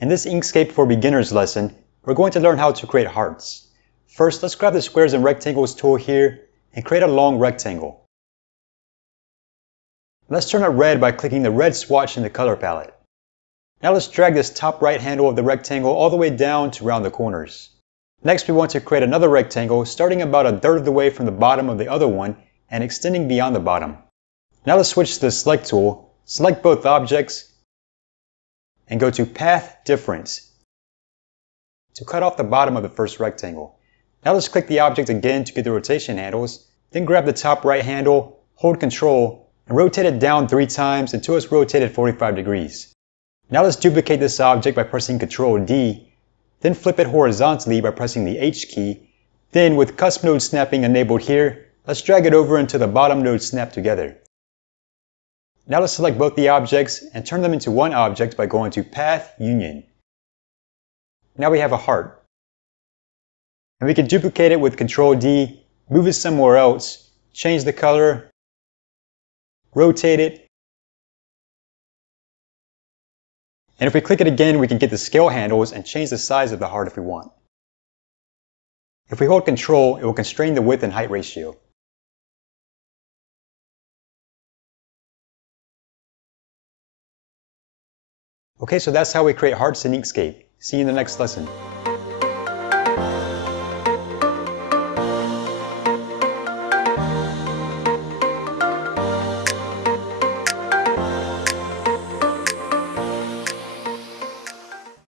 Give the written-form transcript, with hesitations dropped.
In this Inkscape for Beginners lesson, we're going to learn how to create hearts. First, let's grab the Squares and Rectangles tool here and create a long rectangle. Let's turn it red by clicking the red swatch in the color palette. Now let's drag this top right handle of the rectangle all the way down to round the corners. Next, we want to create another rectangle starting about a third of the way from the bottom of the other one and extending beyond the bottom. Now let's switch to the Select tool, select both objects, and go to Path Difference to cut off the bottom of the first rectangle. Now let's click the object again to get the rotation handles, then grab the top right handle, hold Ctrl, and rotate it down 3 times until it's rotated 45 degrees. Now let's duplicate this object by pressing Ctrl D, then flip it horizontally by pressing the H key. Then with cusp node snapping enabled here, let's drag it over until the bottom nodes snap together. Now let's select both the objects and turn them into one object by going to Path Union. Now we have a heart. And we can duplicate it with Ctrl D, move it somewhere else, change the color, rotate it. And if we click it again, we can get the scale handles and change the size of the heart if we want. If we hold Ctrl, it will constrain the width and height ratio. Okay, so that's how we create hearts in Inkscape. See you in the next lesson.